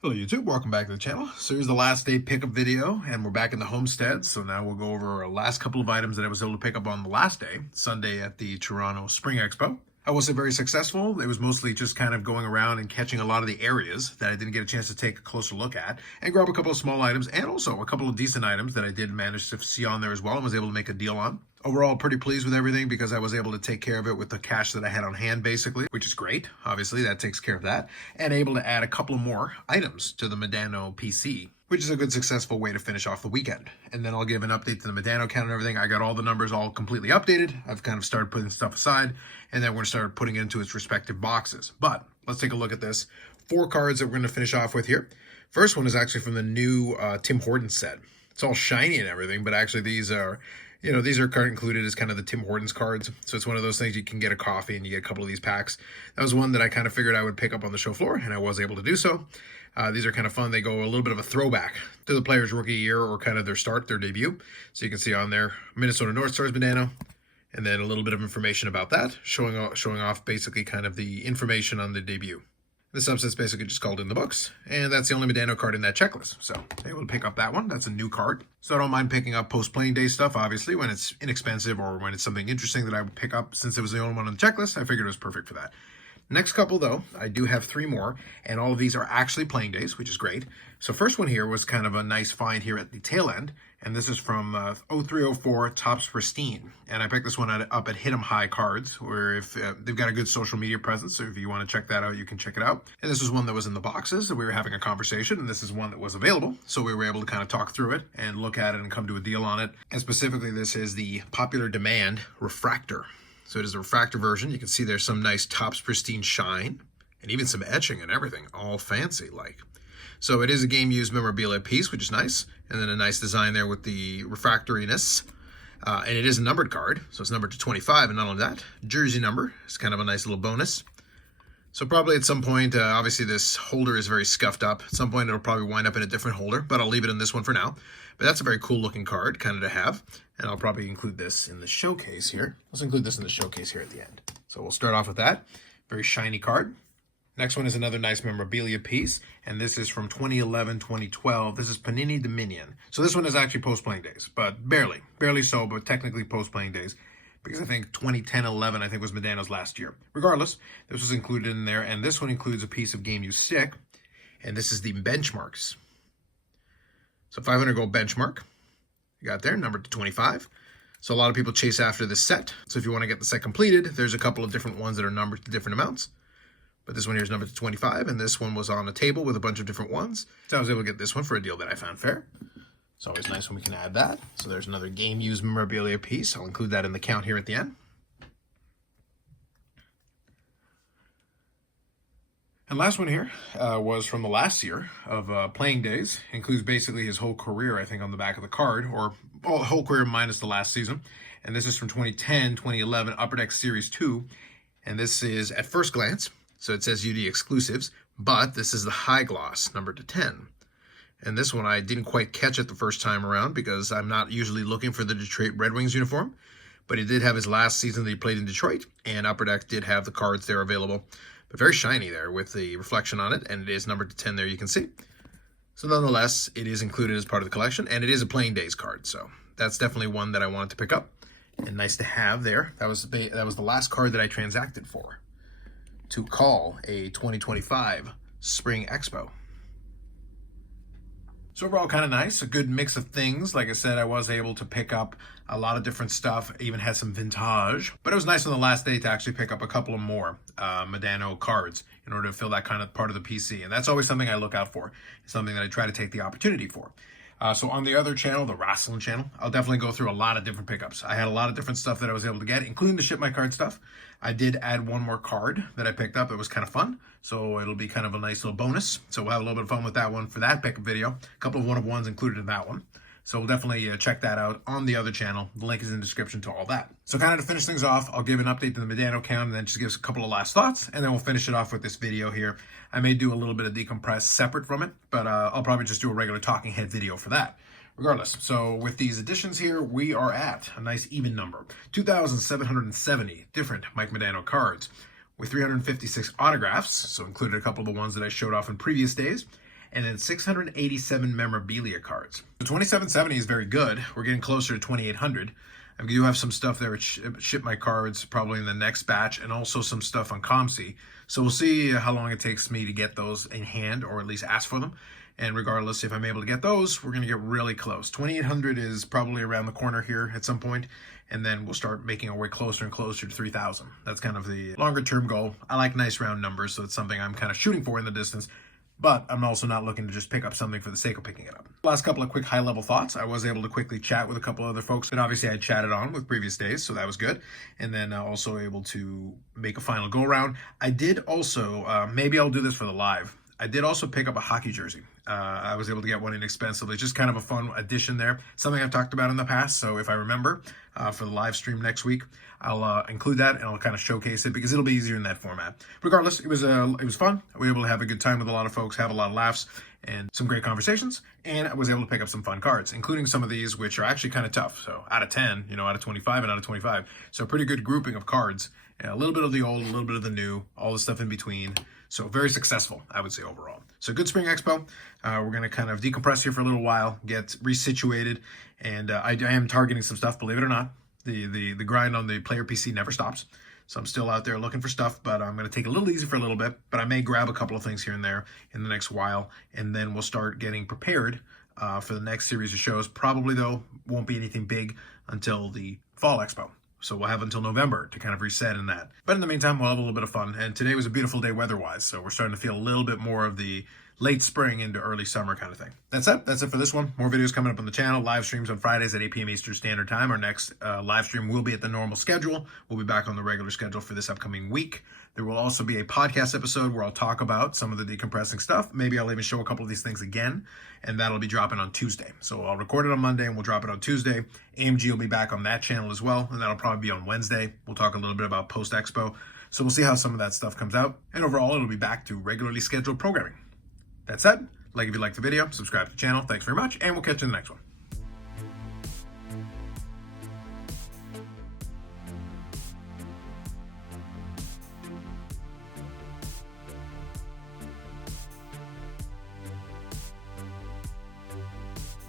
Hello YouTube, welcome back to the channel. So here's the last day pickup video and we're back in the homestead. So now we'll go over our last couple of items that I was able to pick up on the last day, Sunday at the Toronto Spring Expo. I wasn't very successful. It was mostly just kind of going around and catching a lot of the areas that I didn't get a chance to take a closer look at and grab a couple of small items and also a couple of decent items that I did manage to see on there as well and was able to make a deal on. Overall, pretty pleased with everything because I was able to take care of it with the cash that I had on hand, basically, which is great. Obviously, that takes care of that. And able to add a couple of more items to the Modano PC, which is a good, successful way to finish off the weekend. And then I'll give an update to the Modano account and everything. I got all the numbers all completely updated. I've kind of started putting stuff aside, and then we're going to start putting it into its respective boxes. But let's take a look at this. 4 cards that we're going to finish off with here. First one is actually from the new Tim Hortons set. It's all shiny and everything, but actually these are... these are card included as kind of the Tim Hortons cards. So it's one of those things you can get a coffee and you get a couple of these packs. That was one that I kind of figured I would pick up on the show floor, and I was able to do so. These are kind of fun. They go a little bit of a throwback to the player's rookie year or kind of their debut. So you can see on there, Minnesota North Stars Modano, and then a little bit of information about that, showing off basically kind of the information on the debut. The subset's basically just called in the books, and that's the only Modano card in that checklist. So able to pick up that one. That's a new card. So I don't mind picking up post-playing day stuff, obviously, when it's inexpensive or when it's something interesting that I would pick up. Since it was the only one on the checklist, I figured it was perfect for that. Next couple, though, I do have 3 more, and all of these are actually playing days, which is great. So first one here was kind of a nice find here at the tail end, and this is from 0304 Topps Pristine. And I picked this one up at Hit 'em High Cards, where if they've got a good social media presence, so if you want to check that out, you can check it out. And this is one that was in the boxes, and we were having a conversation, and this is one that was available, so we were able to kind of talk through it and look at it and come to a deal on it. And specifically, this is the Popular Demand Refractor. So it is a refractor version. You can see there's some nice Topps Pristine shine and even some etching and everything, all fancy like. So it is a game-used memorabilia piece, which is nice. And then a nice design there with the refractoriness. And it is a numbered card, so it's numbered to 25. And not only that, jersey number is kind of a nice little bonus. So probably at some point, obviously this holder is very scuffed up. At some point it'll probably wind up in a different holder, but I'll leave it in this one for now. But that's a very cool looking card kind of to have. And I'll probably include this in the showcase here. Let's include this in the showcase here at the end. So we'll start off with that. Very shiny card. Next one is another nice memorabilia piece, and this is from 2011-2012. This is Panini Dominion. So this one is actually post-playing days, but barely so, but technically post-playing days, because I think 2010-11, I think, was Modano's last year. Regardless, this was included in there, and this one includes a piece of game use stick, and this is the benchmarks. So 500 gold benchmark, you got there, numbered to 25. So a lot of people chase after this set. So if you want to get the set completed, there's a couple of different ones that are numbered to different amounts. But this one here is numbered to 25, and this one was on a table with a bunch of different ones. So I was able to get this one for a deal that I found fair. It's always nice when we can add that. So there's another game-used memorabilia piece. I'll include that in the count here at the end. And last one here was from the last year of playing days. Includes basically his whole career, I think, on the back of the card, or whole career minus the last season. And this is from 2010, 2011, Upper Deck Series 2. And this is at first glance. So it says UD exclusives, but this is the high gloss, numbered to 10. And this one I didn't quite catch it the first time around because I'm not usually looking for the Detroit Red Wings uniform. But he did have his last season that he played in Detroit, and Upper Deck did have the cards there available. But very shiny there with the reflection on it, and it is numbered to 10 there, you can see. So nonetheless, it is included as part of the collection, and it is a playing days card. So that's definitely one that I wanted to pick up, and nice to have there. That was the last card that I transacted for to call a 2025 Spring Expo. So overall, kind of nice, a good mix of things. Like I said, I was able to pick up a lot of different stuff, even had some vintage. But it was nice on the last day to actually pick up a couple of more Modano cards in order to fill that kind of part of the PC. And that's always something I look out for. It's something that I try to take the opportunity for. So on the other channel, the wrestling channel, I'll definitely go through a lot of different pickups. I had a lot of different stuff that I was able to get, including the Ship My Card stuff. I did add one more card that I picked up. It was kind of fun. So it'll be kind of a nice little bonus. So we'll have a little bit of fun with that one for that pickup video. A couple of one-of-ones included in that one. So we'll definitely check that out on the other channel. The link is in the description to all that. So kind of to finish things off, I'll give an update to the Modano count and then just give us a couple of last thoughts. And then we'll finish it off with this video here. I may do a little bit of decompress separate from it, but I'll probably just do a regular talking head video for that. Regardless, so with these additions here, we are at a nice even number. 2,770 different Mike Modano cards with 356 autographs, so included a couple of the ones that I showed off in previous days, and then 687 memorabilia cards. The 2770 is very good. We're getting closer to 2800. I do have some stuff there. Ship my cards probably in the next batch, and also some stuff on ComC. So we'll see how long it takes me to get those in hand, or at least ask for them. And regardless, if I'm able to get those, we're going to get really close. 2800 is probably around the corner here at some point, and then we'll start making our way closer and closer to 3000. That's kind of the longer term goal. I like nice round numbers, so it's something I'm kind of shooting for in the distance. But I'm also not looking to just pick up something for the sake of picking it up. Last couple of quick high-level thoughts. I was able to quickly chat with a couple other folks that obviously I had chatted on with previous days, so that was good. And then also able to make a final go-around. I did also, maybe I'll do this for the live, I did also pick up a hockey jersey. I was able to get one inexpensively. Just kind of a fun addition there. Something I've talked about in the past, so if I remember for the live stream next week, I'll include that and I'll kind of showcase it because it'll be easier in that format. Regardless, it was fun. We were able to have a good time with a lot of folks, have a lot of laughs, and some great conversations. And I was able to pick up some fun cards, including some of these, which are actually kind of tough. So out of 10, out of 25 and out of 25. So a pretty good grouping of cards. A little bit of the old, a little bit of the new, all the stuff in between. So very successful, I would say, overall. So good Spring Expo. We're going to kind of decompress here for a little while, get resituated, and I am targeting some stuff, believe it or not. The grind on the player PC never stops. So I'm still out there looking for stuff, but I'm going to take it a little easy for a little bit. But I may grab a couple of things here and there in the next while, and then we'll start getting prepared for the next series of shows. Probably, though, won't be anything big until the Fall Expo. So we'll have until November to kind of reset in that. But in the meantime, we'll have a little bit of fun. And today was a beautiful day weather-wise, so we're starting to feel a little bit more of the late spring into early summer kind of thing. That's it. That's it for this one. More videos coming up on the channel. Live streams on Fridays at 8 p.m. Eastern Standard Time. Our next live stream will be at the normal schedule. We'll be back on the regular schedule for this upcoming week. There will also be a podcast episode where I'll talk about some of the decompressing stuff. Maybe I'll even show a couple of these things again, and that'll be dropping on Tuesday. So I'll record it on Monday, and we'll drop it on Tuesday. AMG will be back on that channel as well, and that'll probably be on Wednesday. We'll talk a little bit about post-Expo. So we'll see how some of that stuff comes out. And overall, it'll be back to regularly scheduled programming. That said, if you liked the video, subscribe to the channel. Thanks very much, and we'll catch you in the next one.